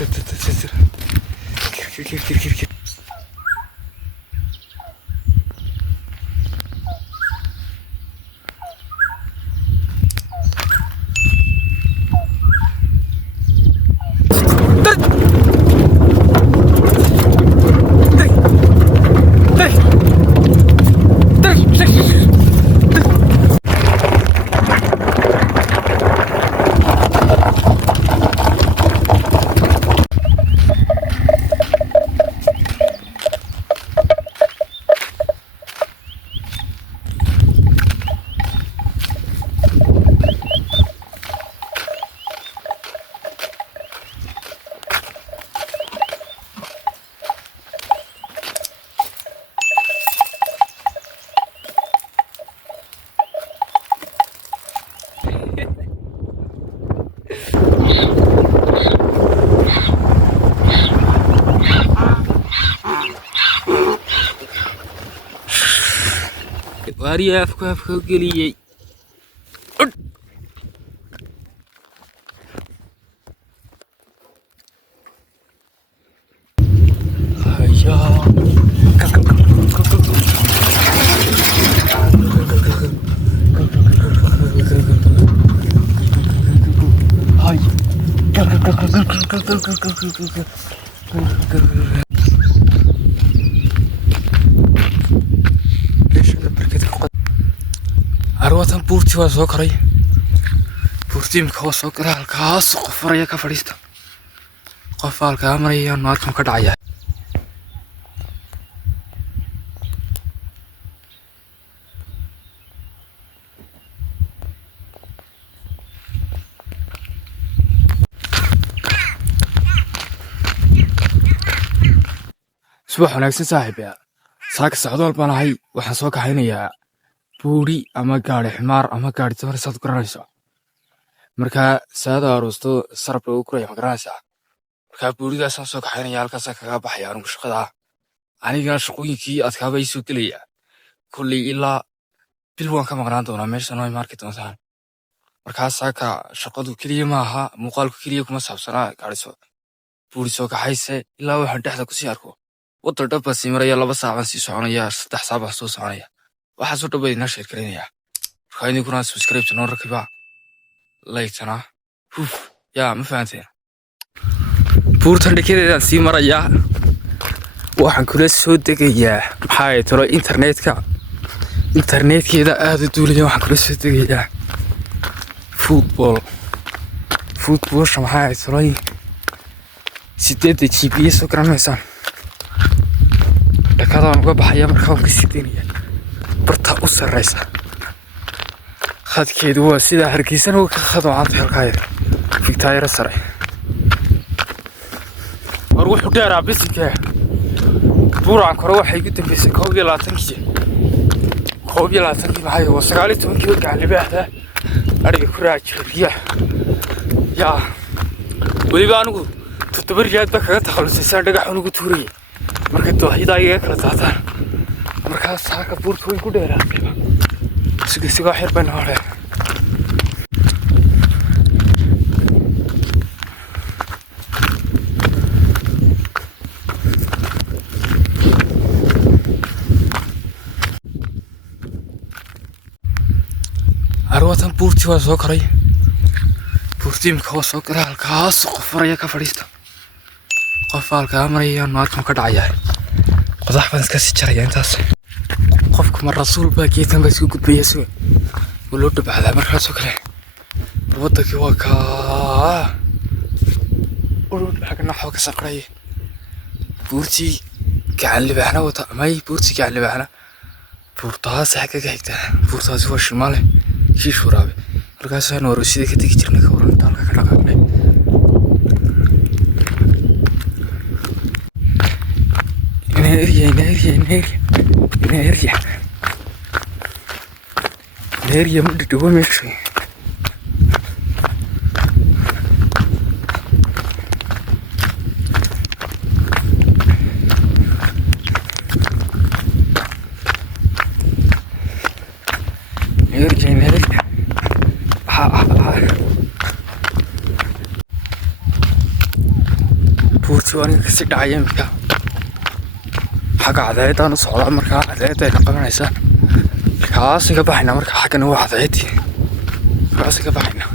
كير واريا أفكو قليي هيا أروتن بورتي واسوكري بورتي مكوسوكري هالكاس قفريا كفريستا قفال كامريا ناركم كدعيا صباح wanaagsan saaxiibaya saaka socdaal baan ahay waxaan soo kaxaynayaa buuri ama gaari ximaar ama gaari tamar saad garanayso marka saada aroosto sarabka uu kuray magaranaysa marka buuridaas aan soo kaxaynayaa halkaas kaga baxaya anigu shaqada aniga shaqooyinkii adkaaba ay soo galaya kulli ilaa bil waan ka maqnaan doonaa meeshan oo market doontaan marka saaka shaqadu kaliya ma aha muuqaalku kaliya kuma saabsanaa gaariso buuri soo kaxayse ilaa waxaan dhexda ku sii arko wadda dhaba sii maraya 2 saac sii soconaya 3 saac soo soconaya waxa soo dhaweey na sheer karinaya marka idinkuna subscribe channel rakiba like tana ya ma fahanteen buurtan dhikeeda sii maraya waxaan kula soo degayaa maxay tiro internetkeeda aad u duulaya waxaan kula soo degayaa football maxay tiro 8 GPS oo garanaysan كذا أنا بحيا مركب كسيتينية برتا أسرّيسا خد كيدو سيدا هركيسن وكخدو عاد هركاير في تاير السرّي أروح دارا بسك بوران كروح يقدم بس كوبي لا تنكي معي وسقالي تونكي وقال لي بهذا أرجع كراج ريح يا ولي بانو تتبر جاد بك تخلص السنة دقة حنو كتوري marka tooxida ay kala taataan markaas saaka buurtu way ku dheeraatay siga xir baan hore arwatan buurti waa soo koray buurti imka soo koray halkaas qofraya ka fadhiista قفال كامريا ناركم كدعيا قضاح بان اسكاسي جريا انتاس قفكم الرسول باكيتن بس يقود بيسوي ولو دبع على مركز وكله ودك وكا ولو دبع كنا حوك سقري بورتي كعن اللي بحنا وطعمي بورتي كعن اللي بحنا بورتاس حكا كهيكتا بورتاس هو الشمالي شيش ورابي مركز هاي نوروسي دي كتاكي جرنا كوران تالكا كنا قابلي ناريا مدة دوام ماشي ناريا buurtii waa aniga kasii dhacaya iminka xagga cadceeddaan u socdaa markaa cadceedda ay ka qabanaysaa markaasay ka baxaynaa marka xaggana waa cadceeddii markaasay ka baxaynaa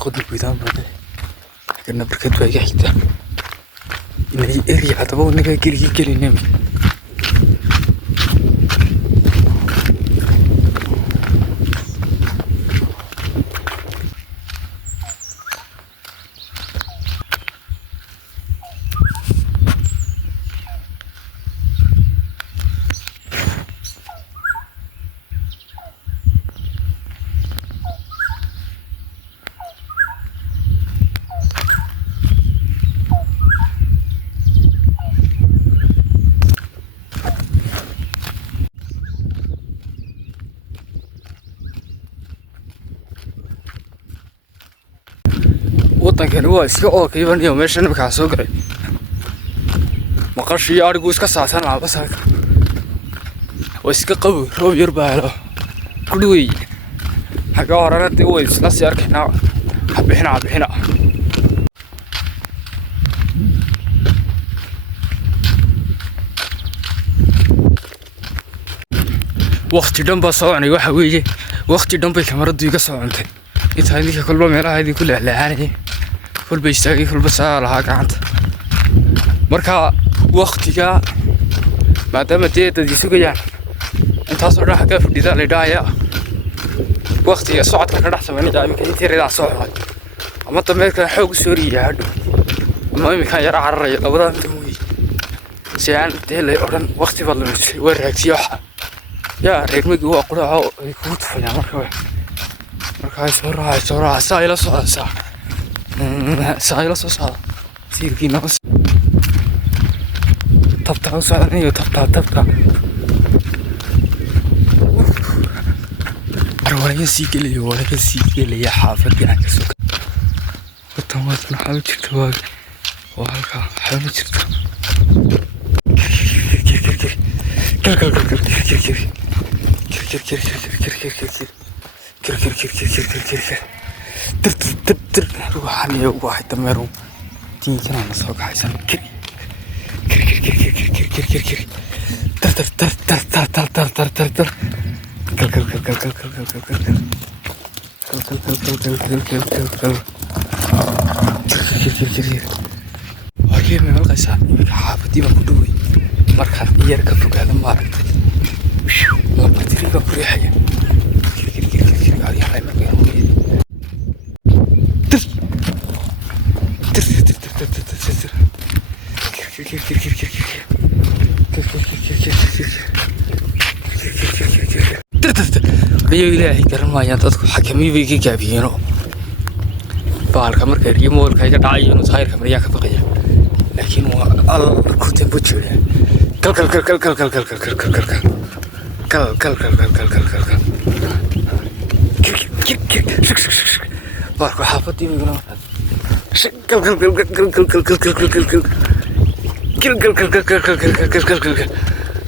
قدر بيدان بدل كنا بركض باقي حتى إني إريع طبعا ونقا كيري نمي waddankani waa iska ookiiban iyo meesha nimkaa soo galay maqashii iyo arigu iska saatan lahaa basarka waa iska qabow roob yar baa helo ku dhaweey xagga horena dee way isla sii arkaynaa cabixina waqti dhan baa soconay waxa weeye waqti dhan bay kamaradu iga socontay intaa idinka kolba meelaha idinku leexleexanayay kolba istaagay kolba saa lahaa gacanta marka waqtiga maadaama dee dad sugayaan intaasoo dhan xaggaa fadhidaa la idhaaya waqtiga socodka ka dhex samaynaya iminka intiiradaan soo xumay ama dameerkan xoog u soo riyaa hadhow ama iminkaan yara cararaya labadaa midda wey si aan dee lay odhan waqti baad lumisay waa raagsiya waxa yaa reegmagii waa quraaco ay kugu tufayaan markaa soo raaca saa ila socda saa ila soo socda siirkii nabas tabtaa u socdanayo tabtaa walaga sii gelaya xaafadii aan kasoo watan wadan waxaa u jirta waagi oo halkaa waxaa ma jirto waxaan iyo ugu ahay dameerow diinkanana soo kaxaysan warkee ma malqaysaa iminka xaafadii baan ku dhowey markaan yar ka fogaada maaragtay labatiri baan ku riixaya ayo ilaahay garan maayaan dadku xakamiyi bay ka gaabiyeenoo baalka marka riyo moolka iga dhacayo inuu taayirka maryaa ka baqaya laakiin waa al ku dambo jeeda baalku xaafadii bay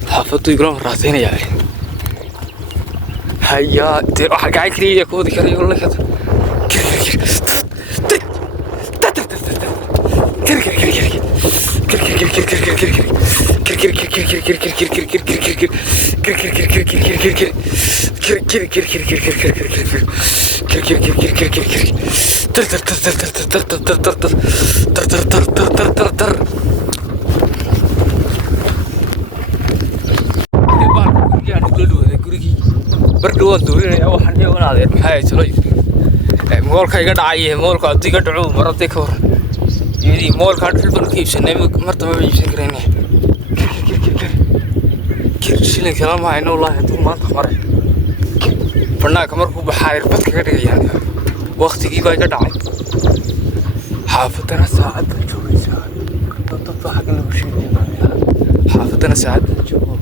xaafaddu igula maraateynaya هيا تروح قاعد كريه كودي كريه يقول لك bardhow doorinaya waxaan iyo wanaadeen maxay tolay moolka iga dhacay moolka adiga dhaco marabtay ka hor yiri moolka dhulban ka iibsanay martaba ma iibsan kareenay shilin kala ma ayno la haduu maanta maray banaanka markuu baxay irbad kaga dhigayaan waqtigii baa iga dhacay xaafadana saacad joogaysa dadka xaq lagu sheegay xaafadana saacad joogo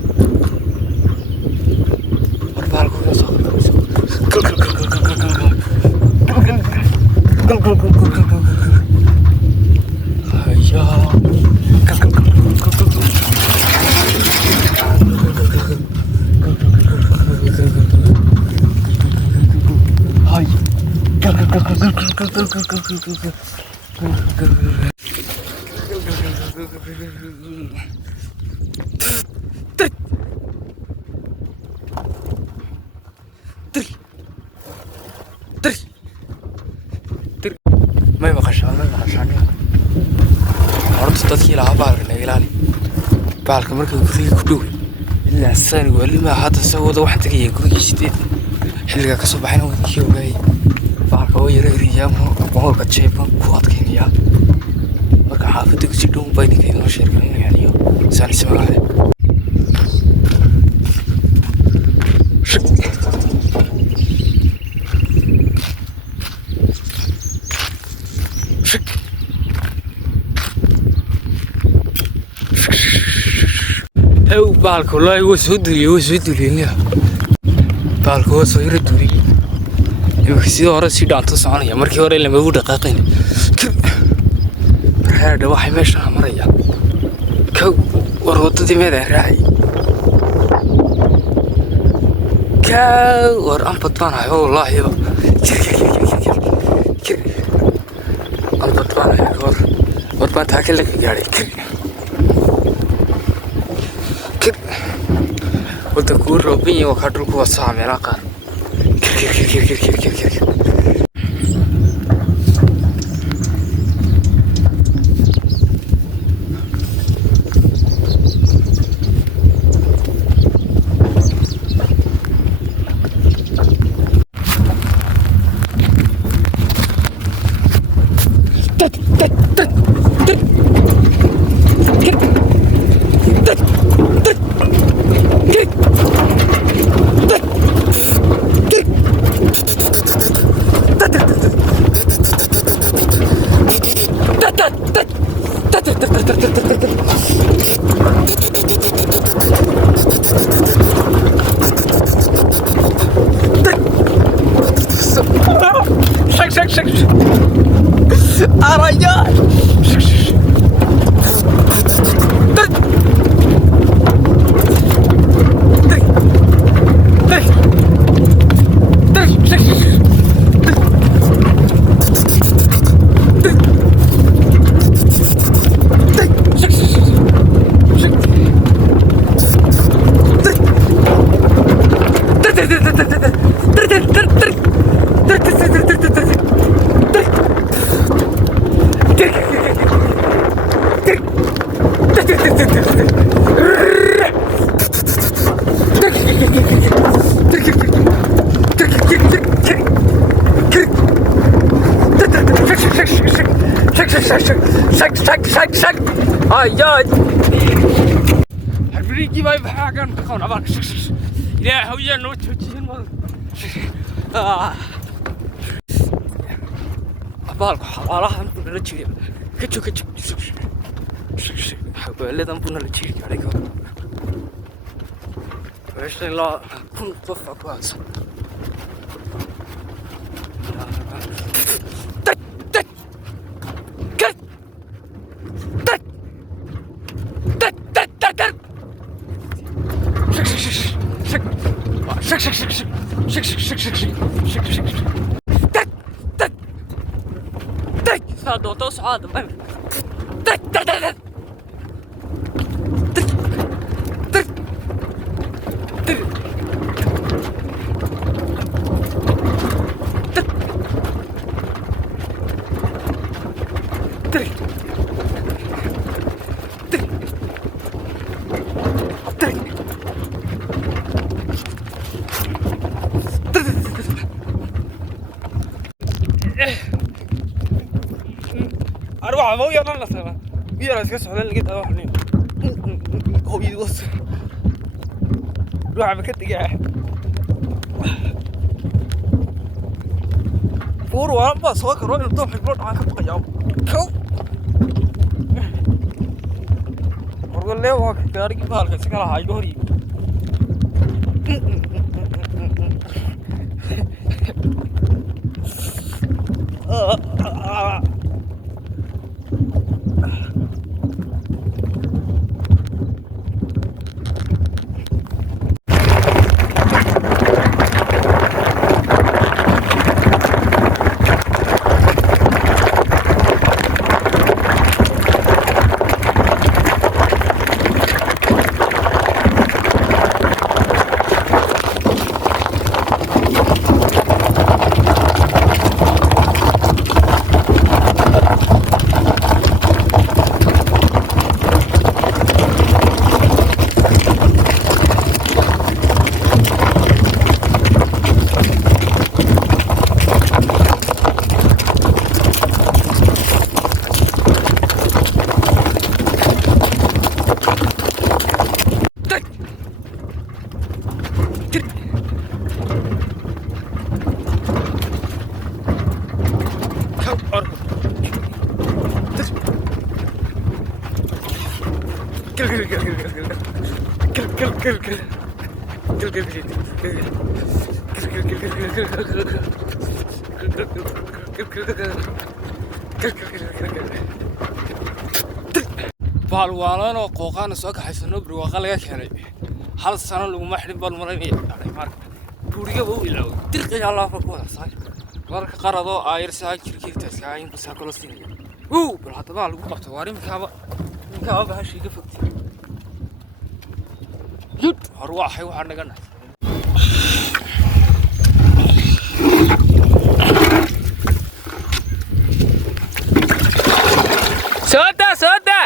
ما مقشان horta dadkii lahaa baalka ilaali baalka markay guriga ku dhow ilaa saan wali ma hadda sawada wax tagay guriga sideed xilliga ka soo baxayna wadkii ogaay baalka oo yara riyaamo boqolka jeebka ku adkeynaya marka xaafadda ku jidhow bay ninka inoo sheegaynayaan iyo saan ismaahay أو بالك والله وسودلي وسودلي بالك هو صغير دوري يمكن هورا سي دانتو صانيا markii hore lama u dhaqaaqin hada waxay meesha maraya ka war wadadii meeda raacay ka war aan badbanahay wallahi am badbanahay war baan taa kale gaaray وده كور ربيني وكادر كوا سامي راقر كير شك رجال شك يا حبريكي باي بحاجة نخون أبغى يا هوية نوت وجهين ما أبغى حوالها نبغى نجيب كتشو حبالي ده نبغى نجيب عليك وإيش لا كن قفة كويس هذا توس هذا أروح مو يلا نصلا يلا تكسر على اللي قد أروح نيم هو يوصل روح بكت قاعد فور وربا سواك الراجل الطوح يقول معاك بقيام كو أقول له واك تاريخ بالك سكلا هاي دوري قل قل قل قل baalwaalan oo qooqaana soo kaxaysano barwaaqa laga keenay hal sano laguma xidhin baan malaynaya buuriga uu ilaaway dirqiga allaha ku wada saay marka qaradoo aayirsaa jirkiirtaas in basaa kala siinaya bal haddaba lagu qabto waa ninkaaba bahashiiga fogtay yud horwaxay waxaan dhaganahay sooda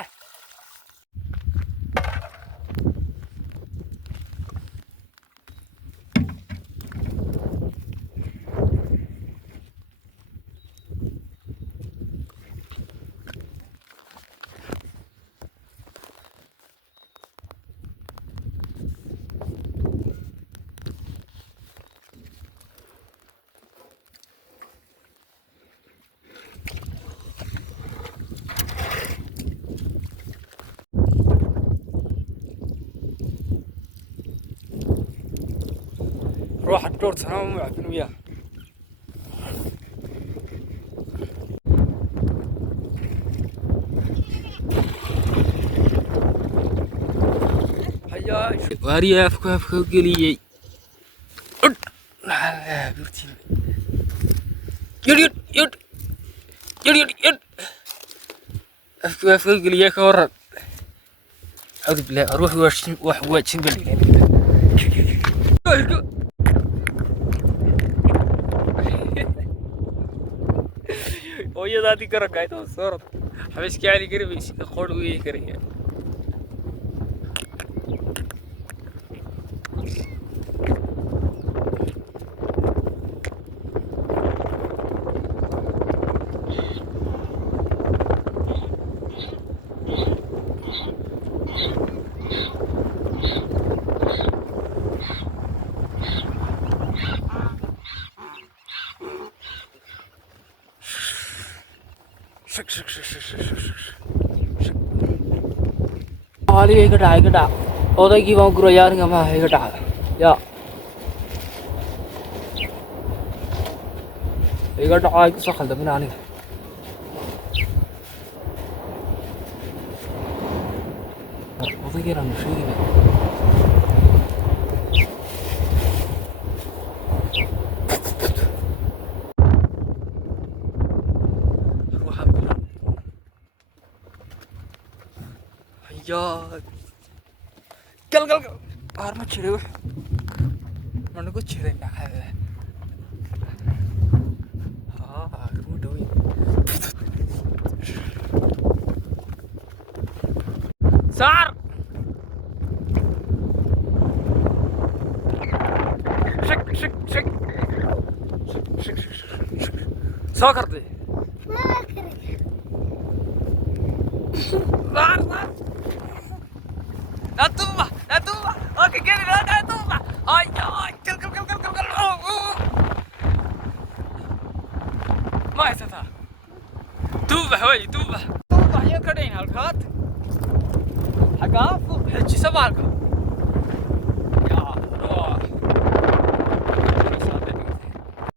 روح الدور تنام معفن وياه هيا واريا افكو قليي لا برتين يد افكو قليي كورد اعوذ بالله اروح واحد بالله hooyadaadii garabka aytoo soorad xabiiska cali garabis qoor u yeey karaya علي يقطع odaygii baan guraya aniga ma iga dhaca ya iga dhaca ay soo khaldamin aniga odaygii aan sheegay يا قل ما تشري ما نقول تشري هذا دوي صار شك سكرتي صار لا تطلع اوكي قال لا تطلع اي كل ما يستطيع توبح وي توبح يا كرين هالكات حقاف حجي سبالكم